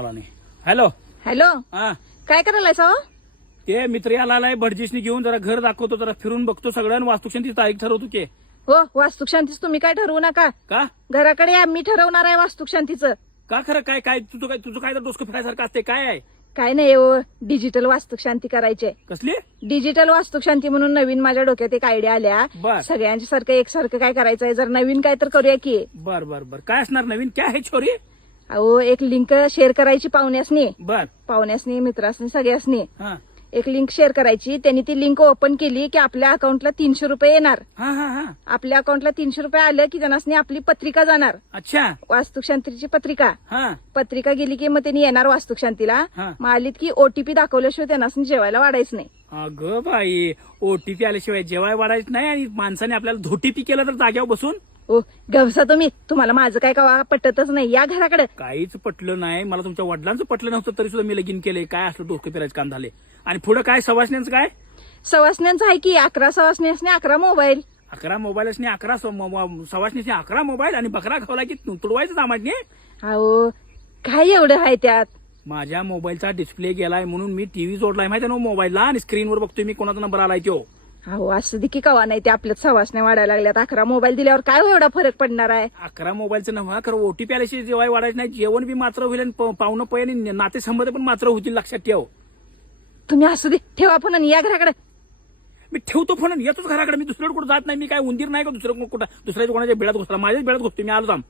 मला नाही. Hello hello, हा काय करायला साव? ते मित्र आलाय भटजीसनी घेऊन जरा घर दाखवतो, जरा फिरून बघतो सगळं आणि वास्तुशांती तारीख ठरवतो की. हो, वास्तुक शांतीच तुम्ही काय ठरवू नका. का घराकडे या, मी ठरवणार आहे वास्तुक शांतीचं. का खरं काय काय तुझं काय तर डोसकं फिरायसारखं असते काय आहे? काय नाही हो, डिजिटल वास्तुक शांती करायचे. कसली? डिजिटल वास्तुक शांती म्हणून नवीन माझ्या डोक्यात एक आयडिया आल्या. बर. सगळ्यांच्या सारखं एकसारखं काय करायचंय, जर नवीन काय तर करूया की. बर बर बर, काय असणार नवीन? काय आहे छोरी? अहो, एक लिंक शेअर करायची पाहुण्यासनी, बर मित्रासनी, सगळ्यासनी. हा एक लिंक शेअर करायची. त्यांनी ती लिंक ओपन केली की आपल्या अकाउंटला 300 रुपये येणार. हा हा हा. आपल्या अकाउंटला 300 रुपये आलं की त्यांना आपली पत्रिका जाणार, अच्छा. वास्तुक शांतीची पत्रिका. हा पत्रिका गेली की मग त्यांनी येणार वास्तुक शांतीला. हा. मग आलीत की ओटीपी दाखवल्याशिवाय त्यांना जेवायला वाढायचं नाही. अगं बाई, ओटीपी आल्याशिवाय जेवाय वाढायचं नाही आणि माणसाने आपल्याला धोटीपी केलं तर जाग्यावर बसून. ओ गवसा तुम्हाला माझं काय कवा पटतच नाही. या घराकडे. काहीच पटलं नाही मला. तुमच्या वडिलांचं पटलं नव्हतं तरी सुद्धा मी लगीन केले. काय असलं डोकं फिरायचं काम झाले. आणि पुढे काय सवासण्यांचं काय? सवासण्यांचं आहे की 11 सवासण्यांनी 11 मोबाईल. 11 मोबाईल्सनी 11 सवासनीसनी 11 मोबाईल आणि बकरा खावला की तुडवायचं सामान्य. अहो, काय एवढं आहे त्यात? माझ्या मोबाईलचा डिस्प्ले गेलाय म्हणून मी टीव्ही जोडलाय माहिती आहे ना मोबाईलला, आणि स्क्रीनवर बघतोय मी कोणाचा नंबर आलाय तो. अहो, असं दे की कवा नाही ते आपल्यात सवासण्या वाढायला लागल्यात. 11 मोबाईल दिल्यावर काय एवढा फरक पडणार आहे? 11 मोबाईलचं नव्हा, खरं ओटीपी आल्याशिवाय जेवाय वाढायचं नाही. जेवण बी मात्र होईल आणि पाहुणं पै आणि नातेसंबंध पण मात्र होतील. लक्षात ठेव. तुम्ही असं दे, ठेवा पण आणि या घराकडे. मी ठेवतो फोन आणि येतोच घराकडे. मी दुसऱ्याकडे कुठं जात नाही. मी काय उंदीर नाही का दुसरं कुठं दुसऱ्याच्या कोणाच्या बेळात घुसला. माझ्याच बेळात घुसतो मी. आलो थांब.